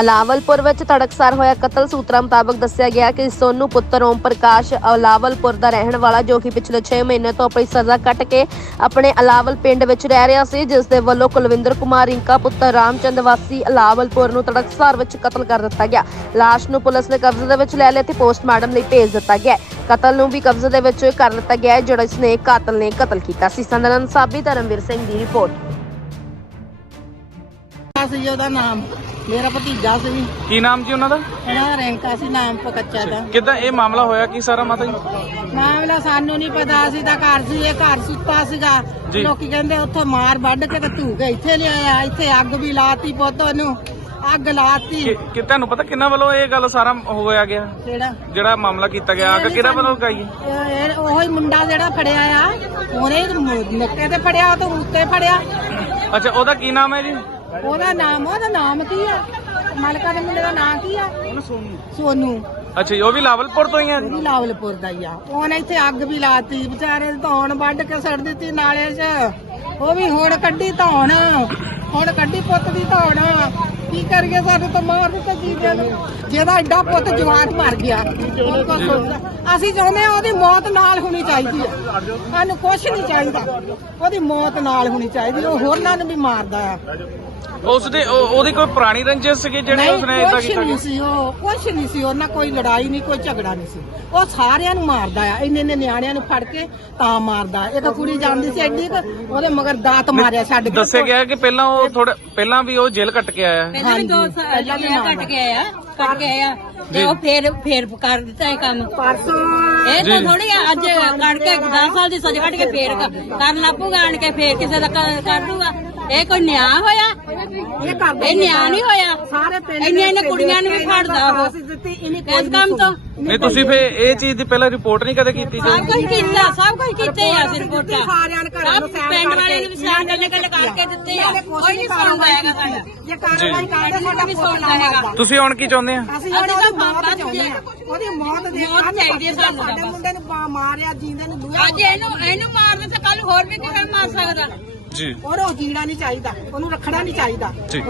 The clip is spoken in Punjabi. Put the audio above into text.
ਅਲਾਵਲਪੁਰ ਵਿੱਚ ਤੜਕਸਾਰ ਹੋਇਆ ਕਤਲ। ਸੂਤਰਾਂ ਮੁਤਾਬਕ ਦੱਸਿਆ ਗਿਆ ਕਿ ਸੋਨੂ ਪੁੱਤਰ ਓਮ ਪ੍ਰਕਾਸ਼ ਅਲਾਵਲਪੁਰ ਦਾ ਰਹਿਣ ਵਾਲਾ ਜੋ ਕਿ ਪਿਛਲੇ 6 ਮਹੀਨੇ ਤੋਂ ਆਪਣੀ ਸਜ਼ਾ ਕੱਟ ਕੇ ਆਪਣੇ ਅਲਾਵਲ ਪਿੰਡ ਵਿੱਚ ਰਹਿ ਰਿਹਾ ਸੀ ਜਿਸ ਦੇ ਵੱਲੋਂ ਕੁਲਵਿੰਦਰ ਕੁਮਾਰ ਰਿੰਕਾ ਪੁੱਤਰ ਰਾਮਚੰਦ ਵਾਸੀ ਅਲਾਵਲਪੁਰ ਨੂੰ ਤੜਕਸਾਰ ਵਿੱਚ ਕਤਲ ਕਰ ਦਿੱਤਾ ਗਿਆ। ਲਾਸ਼ ਨੂੰ ਪੁਲਿਸ ਨੇ ਕਬਜ਼ੇ ਦੇ ਵਿੱਚ ਲੈ ਲਿਆ ਤੇ ਪੋਸਟਮਾਰਟਮ ਲਈ ਭੇਜ ਦਿੱਤਾ ਗਿਆ। ਕਤਲ ਨੂੰ ਵੀ ਕਬਜ਼ੇ ਦੇ ਵਿੱਚ ਕਰ ਲਿੱਤਾ ਗਿਆ ਹੈ, ਜਿਹੜਾ ਇਸਨੇ ਕਾਤਲ ਨੇ ਕਤਲ ਕੀਤਾ ਸੀ। ਸੰਦਰਨ ਸਾਬੀ ਧਰਮਵੀਰ ਸਿੰਘ ਦੀ ਰਿਪੋਰਟ। ਸੀ ਉਹਦਾ ਨਾਮ ਮੇਰਾ ਭਤੀਜਾ ਸੀ ਕੀ ਨਾਮ ਜੀ ਉਹਨਾਂ ਦਾ? ਇਹਨਾਂ ਰੈਂਕਾ ਸੀ ਨਾਮ ਪਕੱਚਾ ਦਾ। ਕਿਦਾਂ ਇਹ ਮਾਮਲਾ ਹੋਇਆ ਕੀ ਸਾਰਾ ਮਾਤਾ ਜੀ? ਮਾਮਲਾ ਸਾਨੂੰ ਨਹੀਂ ਪਤਾ ਸੀ ਤਾਂ ਘਰ ਸੀ ਇਹ ਘਰ ਸੁੱਤਾ ਸੀਗਾ। ਜੀ। ਲੋਕੀ ਕਹਿੰਦੇ ਉੱਥੇ ਮਾਰ ਵੱਢ ਕੇ ਤੇ ਧੂ ਕੇ ਇੱਥੇ ਲਿਆਇਆ ਇੱਥੇ ਅੱਗ ਵੀ ਲਾਤੀ ਪੁੱਤ ਉਹਨੂੰ ਅੱਗ ਲਾਤੀ। ਕਿ ਕਿ ਤੁਹਾਨੂੰ ਪਤਾ ਕਿੰਨਾ ਵੱਲੋਂ ਇਹ ਗੱਲ ਸਾਰਾ ਹੋਇਆ ਗਿਆ? ਕਿਹੜਾ? ਜਿਹੜਾ ਮਾਮਲਾ ਕੀਤਾ ਗਿਆ ਅੱਗ ਕਿਹੜਾ ਵੱਲੋਂ ਇਹ- ਇਹ ਉਹੀ ਮੁੰਡਾ ਜਿਹੜਾ ਫੜਿਆ ਆ ਉਹਨੇ ਨੱਕੇ ਤੇ ਫੜਿਆ ਉਹ ਤੋਂ ਉੱਤੇ ਫੜਿਆ। ਅੱਛਾ ਉਹਦਾ ਕੀ ਨਾਮ ਹੈ ਜੀ? ਉਹਦਾ ਨਾਮ ਉਹਦਾ ਨਾਮ ਕੀ ਆ? ਮਲਕਾ ਦੇ ਮੁੰਡੇ ਦਾ ਨਾਮ ਕੀ ਆ? ਸੋਨੂ। ਅੱਛਾ ਜੀ ਉਹ ਵੀ ਲਾਵਲਪੁਰ ਤੋਂ ਹੀ ਹੈ ਉਹ ਵੀ ਲਾਵਲਪੁਰ ਦਾ ਹੀ ਆ। ਉਹਨੇ ਇੱਥੇ ਅੱਗ ਵੀ ਲਾਤੀ ਵਿਚਾਰੇ ਧੌਣ ਵੱਢ ਕੇ ਸੜ ਦਿੱਤੀ ਨਾਲੇ 'ਚ। ਉਹ ਵੀ ਹੁਣ ਕੱਢੀ ਧੌਣ ਹੁਣ ਕੱਢੀ ਪੁੱਤ ਦੀ ਧੌਣ। ਕੀ ਕਰੀਏ ਸਾਨੂੰ ਤਾਂ ਮਾਰ ਦਿੱਤਾ ਜੀਵਿਆਂ ਨੂੰ। ਜਿਹਦਾ ਐਡਾ ਪੁੱਤ ਜਵਾਨ ਮਰ ਗਿਆ। ਹੁਣ ਕੁਛ ਸੋਚਦਾ। ਅਸੀਂ ਚਾਹੁੰਦੇ ਆ ਉਹਦੀ ਮੌਤ ਨਾਲ ਹੋਣੀ ਚਾਹੀਦੀ ਹੈ ਸਾਨੂੰ ਕੁਛ ਨਹੀਂ ਚਾਹੀਦਾ। ਉਹਦੀ ਮੌਤ ਨਾਲ ਹੋਣੀ ਚਾਹੀਦੀ। ਉਹ ਹੋਰਨਾਂ ਨੂੰ ਵੀ ਮਾਰਦਾ ਆ। ਉਸ ਦੇ ਉਹ- ਉਹਦੀ ਕੋਈ ਪੁਰਾਣੀ ਰੰਜਿਸ਼ ਸੀਗੀ ਜਿਹੜੀ ਨਹੀਂ ਉਸਨੇ ਇਦਾਂ ਕੁਛ ਕੀਤਾ ਨਹੀਂ ਸੀ ਉਹ ਕੁਛ ਨਹੀਂ ਸੀ ਉਹਨਾਂ ਕੋਈ ਲੜਾਈ ਨਹੀਂ ਕੋਈ ਝਗੜਾ ਨਹੀਂ ਸੀ। ਉਹ ਸਾਰਿਆਂ ਨੂੰ ਮਾਰਦਾ ਆ ਇੰਨੇ ਇੰਨੇ ਨਿਆਣਿਆਂ ਨੂੰ ਫੜ ਕੇ ਤਾਂ ਮਾਰਦਾ। ਇੱਕ ਕੁੜੀ ਜਾਂਦੀ ਸੀ ਐਡੀ ਕੁ, ਉਹਦੇ ਮਗਰ ਦਾਤ ਮਾਰਿਆ ਛੱਡ ਕੇ। ਦੱਸਿਆ ਗਿਆ ਕਿ ਪਹਿਲਾਂ ਉਹ ਥੋੜਾ ਪਹਿਲਾਂ ਵੀ ਉਹ ਜੇਲ੍ਹ ਕੱਟ ਕੇ ਆਇਆ। ਹੈ ਪਹਿਲਾਂ ਵੀ ਦੋ ਸਾਲ ਕੱਟ ਕੇ ਆਇਆ ਕੱਟ ਕੇ ਆਇਆ ਤੇ ਉਹ ਫੇਰ ਫੇਰ ਕਰ ਦਿੱਤਾ ਇਹ ਕੰਮ। ਪਰਸੋਂ ਇਹ ਤਾਂ। ਥੋੜੀ ਅੱਜ ਕੱਢ ਕੇ 10 ਸਾਲ ਦੀ ਸਜ਼ਾ ਕੱਢ ਕੇ ਫੇਰ ਕ- ਕਰਨ ਲੱਪੂਗਾ ਆਣ ਕੇ ਫੇਰ ਕਿਸੇ ਦਾ ਕ- ਕਰ ਦੂਗਾ ਇਹ ਕੋਈ ਨਿਆਂ ਹੋਇਆ? ਇਹ ਕਰਦੇ ਇਹ ਨਿਆਂ ਨਹੀਂ ਹੋਇਆ? ਸਾਰੇ ਪਿੰਡ ਇੰਨੀਆਂ ਇੰਨੀਆਂ ਕੁੜੀਆਂ ਨੂੰ ਵੀ ਫੜਦਾ ਉਹ। ਦਿੱਤੀ ਇਹਨੇ ਇਸ ਕੰਮ ਤੋਂ। ਨਹੀਂ ਤੁਸੀਂ ਫੇ ਇਹ ਚੀਜ਼ ਦੀ ਪਹਿਲਾਂ ਰਿਪੋਰਟ ਨਹੀਂ ਕਦੇ ਕੀਤੀ ਜੀ ਸਭ ਕੁਝ ਕੀਤਾ ਸਭ ਕੁਝ ਕੀਤੇ ਆ ਅਸੀਂ ਰਿਪੋਰਟਾਂ। ਸਾਰਿਆਂ ਨੇ ਘਰਾਂ ਨੂੰ ਸੈਨ ਪਿੰਡ ਕਰਕੇ ਵਾਲੇ ਨੂੰ ਵੀ ਸੈਨ ਕਰਕੇ ਕਰਕੇ ਦਿੱਤੇ ਆ। ਕੋਈ ਨਹੀਂ ਸੁਣਦਾ ਹੈਗਾ ਸਾਡਾ। ਜੇ ਕਾਰਵਾਈ ਕਰਦੇ ਸਾਡਾ ਵੀ ਸੁਣਦਾ ਹੈਗਾ। ਤੁਸੀਂ ਹੁਣ ਕੀ ਚਾਹੁੰਦੇ ਆ? ਅਸੀਂ ਉਹਦੀ ਤਾਂ ਮੌਤ ਚਾਹੁੰਦੇ ਆ। ਉਹਦੀ ਮੌਤ ਦੇ ਮੌਤ ਚਾਹੀਦੀ ਹੈ ਸਾਨੂੰ ਸਾਡੇ। ਮੁੰਡੇ ਨੂੰ ਮਾਰਿਆ ਜਿੰਦੇ ਨੂੰ ਦੂਆ ਅੱਜ ਇਹਨੂੰ ਇਹਨੂੰ ਮਾਰਦੇ ਤਾਂ ਕੱਲ ਹੋਰ ਵੀ ਕੋਈ ਮਾਰ ਸਕਦਾ। ਜੀ ਉਹਨੂੰ ਜੀਣਾ ਨਹੀਂ ਚਾਹੀਦਾ ਉਹਨੂੰ ਰੱਖਣਾ ਨਹੀਂ ਚਾਹੀਦਾ ਜੀ।